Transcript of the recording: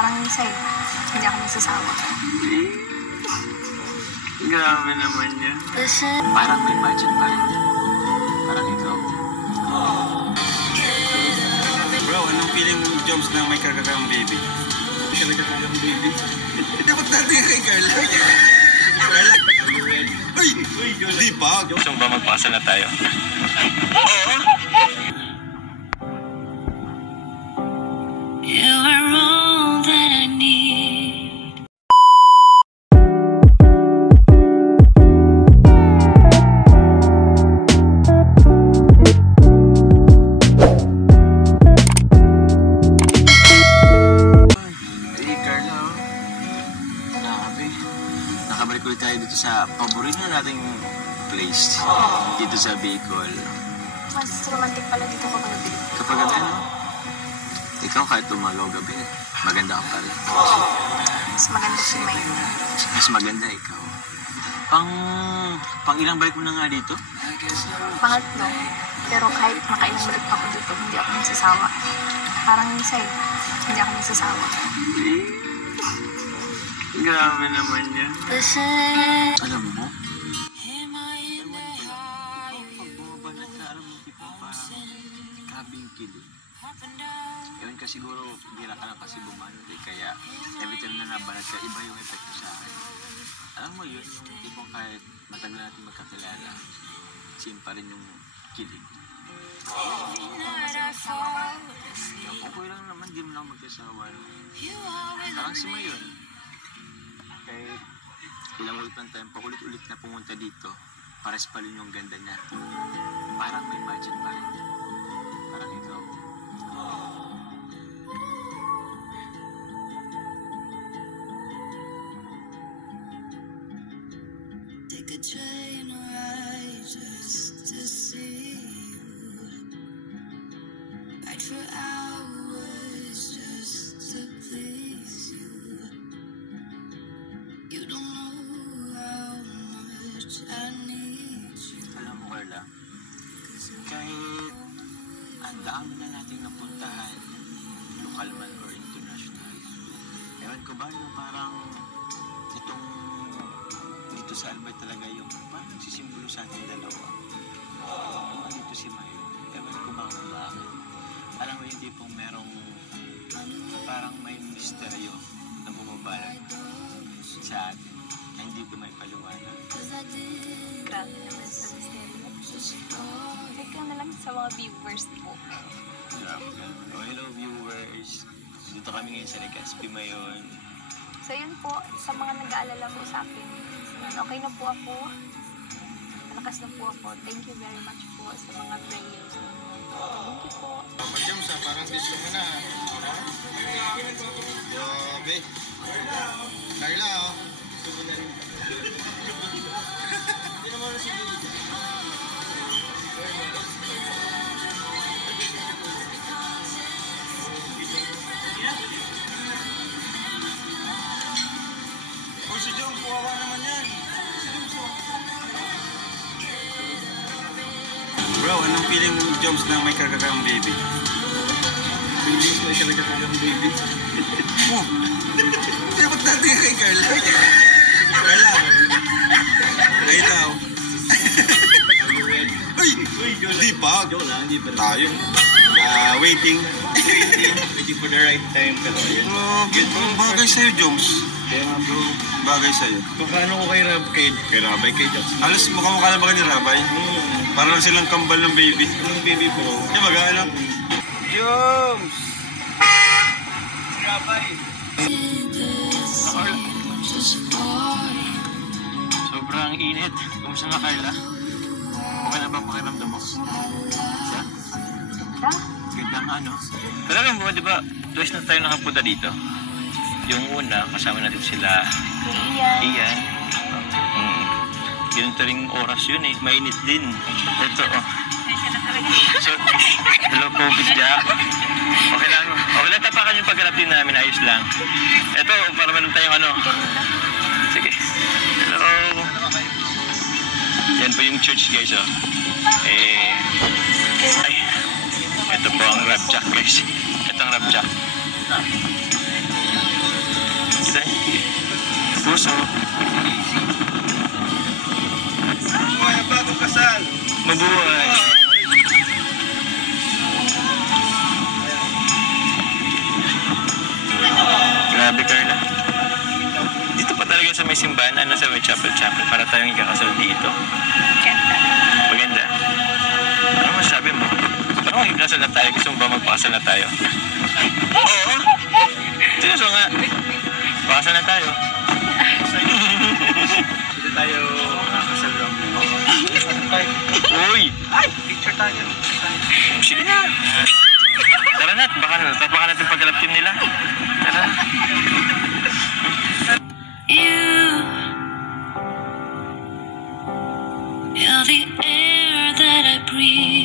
Parang sa'yo, hindi ako nagsasawa. Grabe naman yan. Parang may budget pa rin. Parang ikaw. Bro, anong feeling mo, Joms, na may karkakang baby? May karkakang baby? Dapat natin kay Carla. Carla? Uy! Di ba? Gusto mo ba magpakasal na tayo? You are all that I need. Hey, Carla. Grabe. Nakabalik ulit tayo dito sa paborito nating place. Dito sa Bicol. Mas romantic pala dito kapag gabi. Kapag gabi, no? Ikaw kahit umagaw gabi, maganda ka pa rin. Mas maganda si May. Mas maganda ikaw. Pang ilang balik mo na nga dito? Pangatlo. Pero kahit makailang balik pa ako dito, hindi ako nagsasawa. Parang sa'yo, hindi ako nagsasawa. Grabe naman yan. Alam mo? Pag bumabanat ka, alam mo, tipo parang kabing kilig. Ewan ka siguro, bira ka lang kasi bumanat eh. Kaya every time na nabanat ka, iba yung epekto sa akin. Alam mo yun, yung tipong kahit matagal natin magkakilala, same pa rin yung kilig. Okay lang naman, di mo lang magkasawa. Parang si Mayon. Kahit ilang ulit ng time, paulit-ulit na pumunta dito, pares pa rin yung ganda niya. Parang may budget pa rin. Parang ikaw. Take a train ride just to see you. Ride for hours just to please you. You don't know how much I need you. Alam mo, Carla, kahit ang dami na nating napuntahan, lokal man or international, ewan ko ba yung parang itong dito sa Albay talaga yung parang nagsisimbolo sa ating dalawa. Dito si Mayo, ewan ko ba kung bakit. Alam mo yung tipong merong parang may misteryo na bumabalot sa atin na hindi ko may paliwanag. Grabe naman sa misteryo. Check ka na lang sa mga viewers po. Grabe. Oh, hello viewers. Dito kami ngayon sa Legazpi Mayon. So yun po, sa mga nag-aalala po sa akin, okay na po ako. Malakas na po ako. Thank you very much po sa mga prayers. Thank you po. Joms, parang gusto mo na. Ha? Grabe. Carla, oh. Gusto mo na rin. Hindi naman si si Joms, kawawa naman yan. Bro, anong feeling mo, Joms, na may karkakang baby? Feeling ko may karkakang baby. Oh! Dapat natin kay Carla. Carla! Ay, tao. Uy! Di ba? Tayo. Waiting. Waiting for the right time. Pero yun. Bagay sa'yo, Joms. Kaya nga bro, Bagay sa'yo. kung paano ko kay Rabay, kay Jox. Alas mukha na ba ka ni Rabay? Parang silang kambal ng baby. Yung baby bro. Di ba gano'n? Joms! Rabay. Sobrang init. Kumusta nga Carla? Okay na ba pakiramdam mo? Siya? Ganda nga no? Talaga mo, di ba? Twice na tayo nakapunta dito. Yung una, kasama natin sila Ian. Ganito ring oras yun eh. Mainit din. Ito oh. So, hello COVID Jack. Okay lang. Okay lang, tapakan yung pagkalap din namin. Ayos lang. Ito, para meron tayong ano. Sige. Hello. Yan po yung church guys oh. Ay. Ito po ang Rab Jack guys. Ito ang Rab Jack. Kita? Puso. Mga bagong kasal. Mabuhay. Grabe, Carla. Dito pa talaga sa may simbahan, sa may chapel para tayong ikakasal dito. Ganda. Maganda. Ano masabi mo? Parang ikakasal na tayo. Gusto mo ba magpakasal na tayo? Oo. Seryoso nga. Pakasal na tayo. Dito tayo kasal lang. Uy! Ay! Picture tayo. Sige na. Tara na. Baka natin pagkalap team nila. Tara na. You're the air that I breathe.